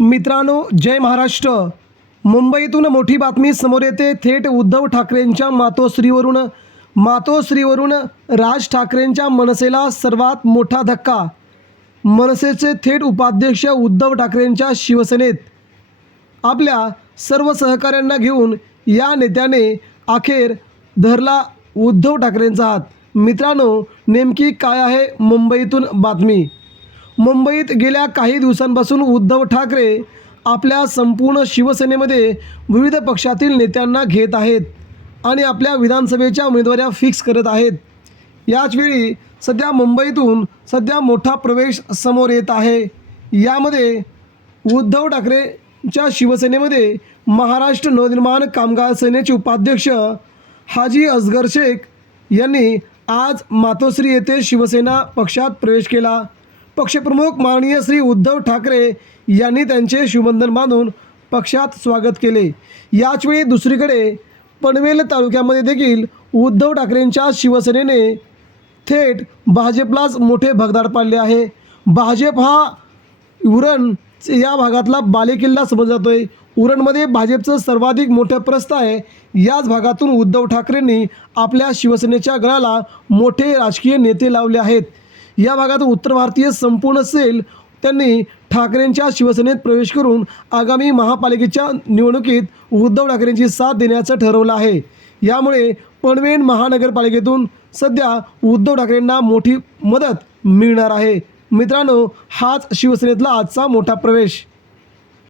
मित्रांनो जय महाराष्ट्र. मुंबईतून मोठी बातमी समोर येते. थेट उद्धव ठाकरेंच्या मातोश्रीवरून. मातोश्रीवरून राज ठाकरेंच्या मनसेला सर्वात मोठा धक्का. मनसेचे थेट उपाध्यक्ष उद्धव ठाकरेंच्या शिवसेनेत. आपल्या सर्व सहकाऱ्यांना घेऊन या नेत्याने अखेर धरला उद्धव ठाकरेंचा हात. मित्रांनो नेमकी काय आहे मुंबईतून बातमी? मुंबईत गेल्या काही दिवसांपासून उद्धव ठाकरे आपल्या संपूर्ण शिवसेनेमध्ये विविध पक्षातील नेत्यांना घेत आहेत आणि आपल्या विधानसभेच्या उमेदवाऱ्या फिक्स करत आहेत. याचवेळी सध्या मुंबईतून सध्या मोठा प्रवेश समोर येत आहे. यामध्ये उद्धव ठाकरेच्या शिवसेनेमध्ये महाराष्ट्र नवनिर्माण कामगार सेनेचे उपाध्यक्ष हाजी असगर शेख यांनी आज मातोश्री येथे शिवसेना पक्षात प्रवेश केला. पक्षप्रमुख माननीय श्री उद्धव ठाकरे यांनी त्यांचे शिवबंधन बांधून पक्षात स्वागत केले. याचवेळी दुसरीकडे पनवेल तालुक्यामध्ये देखील उद्धव ठाकरेंच्या शिवसेनेने थेट भाजपलाच मोठे भगदाड पाडले आहे. भाजप हा उरण या भागातला बालेकिल्ला समजला जातोय. उरणमध्ये भाजपचं सर्वाधिक मोठं प्रस्थ आहे. याच भागातून उद्धव ठाकरेंनी आपल्या शिवसेनेच्या गळाला मोठे राजकीय नेते लावले आहेत. या भागात उत्तर भारतीय संपूर्ण सेल त्यांनी ठाकरेंच्या शिवसेनेत प्रवेश करून आगामी महापालिकेच्या निवडणुकीत उद्धव ठाकरेंची साथ देण्याचं ठरवलं आहे. यामुळे पनवेल महानगरपालिकेतून सध्या उद्धव ठाकरेंना मोठी मदत मिळणार आहे. मित्रांनो हाच शिवसेनेतला आजचा मोठा प्रवेश.